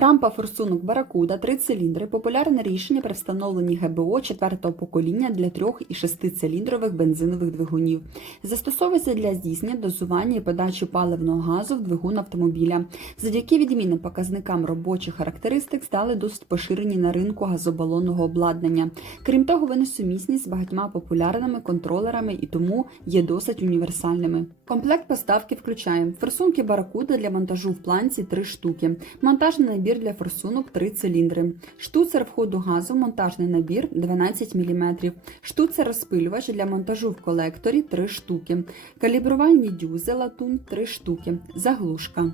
Рампа форсунок Баракуда 3 циліндри популярне рішення при встановленні ГБО четвертого покоління для 3 і 6 циліндрових бензинових двигунів. Застосовується для здійснення дозування і подачі паливного газу в двигун автомобіля. Завдяки відмінним показникам робочих характеристик стали досить поширені на ринку газобалонного обладнання. Крім того, вони сумісні з багатьма популярними контролерами і тому є досить універсальними. Комплект поставки включає форсунки Баракуда для монтажу в планці 3 штуки, монтажний набір для форсунок 3 циліндри, штуцер входу газу, монтажний набір 12 мм, штуцер розпилювач для монтажу в колекторі 3 штуки, калібрувальні дюзи латунь 3 штуки, заглушка.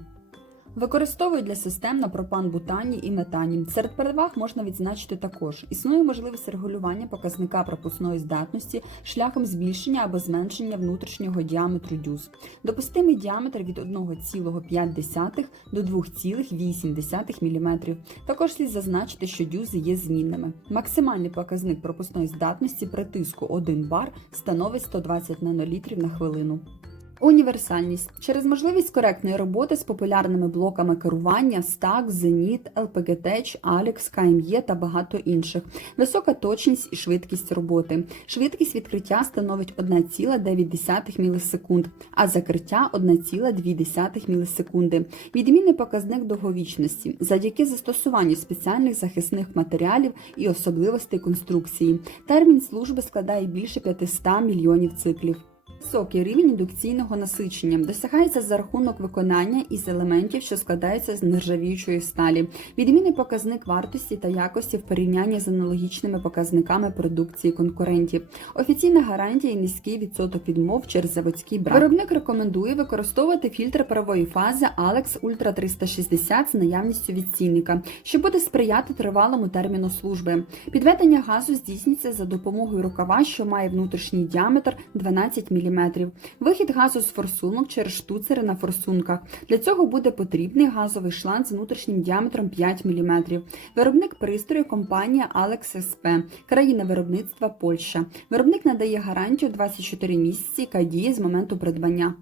Використовують для систем на пропан-бутані і метані. Серед переваг можна відзначити також: існує можливість регулювання показника пропускної здатності шляхом збільшення або зменшення внутрішнього діаметру дюз. Допустимий діаметр від 1,5 до 2,8 мм. Також слід зазначити, що дюзи є змінними. Максимальний показник пропускної здатності при тиску 1 бар становить 120 нанолітрів на хвилину. Універсальність через можливість коректної роботи з популярними блоками керування STAC, Zenit, LPG Tech, Alex, KME та багато інших. Висока точність і швидкість роботи. Швидкість відкриття становить 1,9 мілісекунд, а закриття 1,2 мілісекунди. Відмінний показник довговічності завдяки застосуванню спеціальних захисних матеріалів і особливостей конструкції. Термін служби складає більше 500 мільйонів циклів. Високий рівень індукційного насичення досягається за рахунок виконання із елементів, що складаються з нержавіючої сталі. Відмінний показник вартості та якості в порівнянні з аналогічними показниками продукції конкурентів. Офіційна гарантія і низький відсоток відмов через заводський брак. Виробник рекомендує використовувати фільтр парової фази Alex Ultra 360 з наявністю відцінника, що буде сприяти тривалому терміну служби. Підведення газу здійснюється за допомогою рукава, що має внутрішній діаметр 12 мм. Вихід газу з форсунок через штуцери на форсунках. Для цього буде потрібний газовий шланг з внутрішнім діаметром 5 мм. Виробник пристрою компанія Alex SP, країна виробництва Польща. Виробник надає гарантію 24 місяці, яка діє з моменту придбання.